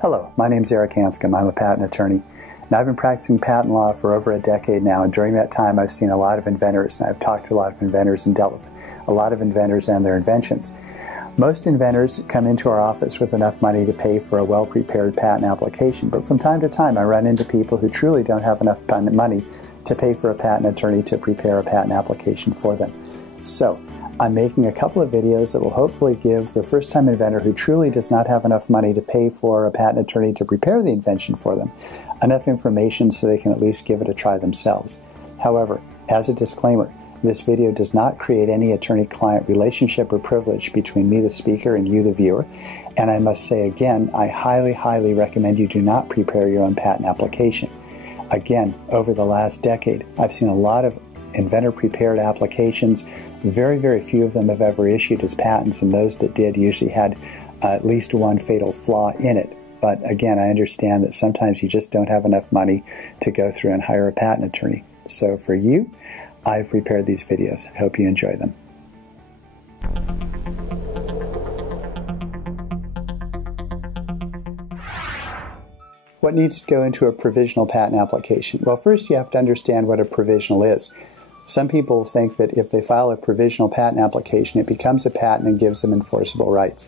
Hello, my name is Eric Hanscom. I'm a patent attorney, and I've been practicing patent law for over a decade now, and during that time I've seen a lot of inventors, and I've talked to a lot of inventors and dealt with a lot of inventors and their inventions. Most inventors come into our office with enough money to pay for a well-prepared patent application, but from time to time I run into people who truly don't have enough money to pay for a patent attorney to prepare a patent application for them. So, I'm making a couple of videos that will hopefully give the first-time inventor who truly does not have enough money to pay for a patent attorney to prepare the invention for them enough information so they can at least give it a try themselves. However, as a disclaimer, this video does not create any attorney-client relationship or privilege between me, the speaker, and you, the viewer. And I must say again, I highly, highly recommend you do not prepare your own patent application. Again, over the last decade, I've seen a lot of inventor-prepared applications. Very, very few of them have ever issued as patents, and those that did usually had at least one fatal flaw in it. But again, I understand that sometimes you just don't have enough money to go through and hire a patent attorney. So for you, I've prepared these videos. I hope you enjoy them. What needs to go into a provisional patent application? Well, first you have to understand what a provisional is. Some people think that if they file a provisional patent application, it becomes a patent and gives them enforceable rights.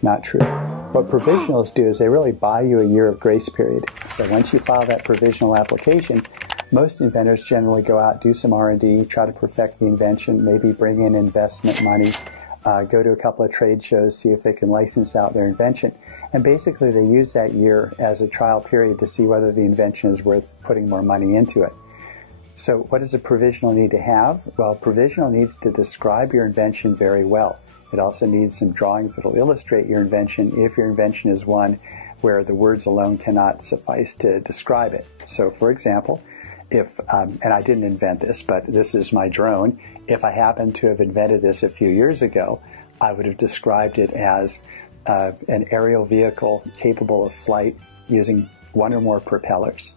Not true. What provisionals do is they really buy you a year of grace period. So once you file that provisional application, most inventors generally go out, do some R&D, try to perfect the invention, maybe bring in investment money, go to a couple of trade shows, see if they can license out their invention. And basically they use that year as a trial period to see whether the invention is worth putting more money into it. So what does a provisional need to have? Well, a provisional needs to describe your invention very well. It also needs some drawings that will illustrate your invention if your invention is one where the words alone cannot suffice to describe it. So for example, if, and I didn't invent this, but this is my drone, if I happened to have invented this a few years ago, I would have described it as an aerial vehicle capable of flight using one or more propellers.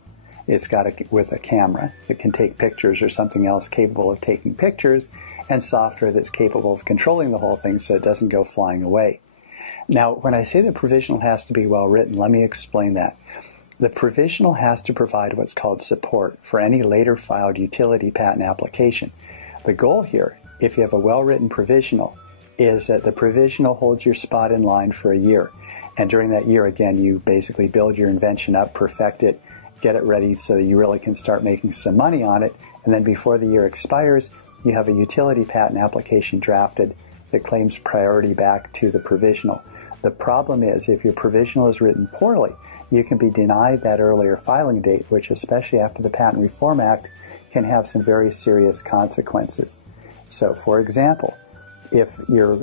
It's got with a camera that can take pictures or something else capable of taking pictures, and software that's capable of controlling the whole thing so it doesn't go flying away. Now, when I say the provisional has to be well written, let me explain that. The provisional has to provide what's called support for any later filed utility patent application. The goal here, if you have a well-written provisional, is that the provisional holds your spot in line for a year. And during that year, again, you basically build your invention up, perfect it, get it ready so that you really can start making some money on it, and then before the year expires, you have a utility patent application drafted that claims priority back to the provisional. The problem is, if your provisional is written poorly, you can be denied that earlier filing date, which, especially after the Patent Reform Act, can have some very serious consequences. So, for example, if your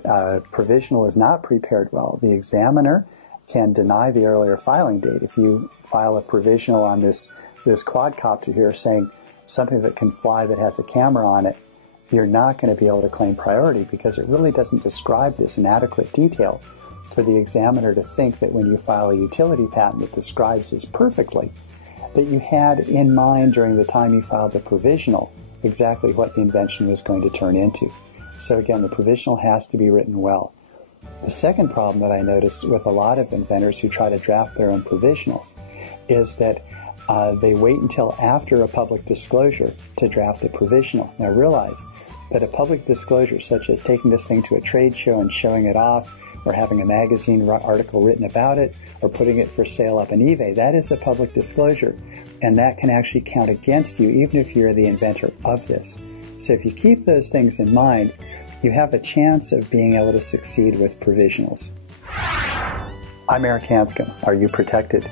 provisional is not prepared well, the examiner can deny the earlier filing date. If you file a provisional on this quadcopter here saying something that can fly that has a camera on it, you're not going to be able to claim priority because it really doesn't describe this in adequate detail for the examiner to think that when you file a utility patent that describes this perfectly, that you had in mind during the time you filed the provisional exactly what the invention was going to turn into. So again, the provisional has to be written well. The second problem that I noticed with a lot of inventors who try to draft their own provisionals is that they wait until after a public disclosure to draft the provisional. Now realize that a public disclosure, such as taking this thing to a trade show and showing it off, or having a magazine article written about it, or putting it for sale up on eBay, that is a public disclosure, and that can actually count against you even if you're the inventor of this. So if you keep those things in mind, you have a chance of being able to succeed with provisionals. I'm Eric Hanscom. Are you protected?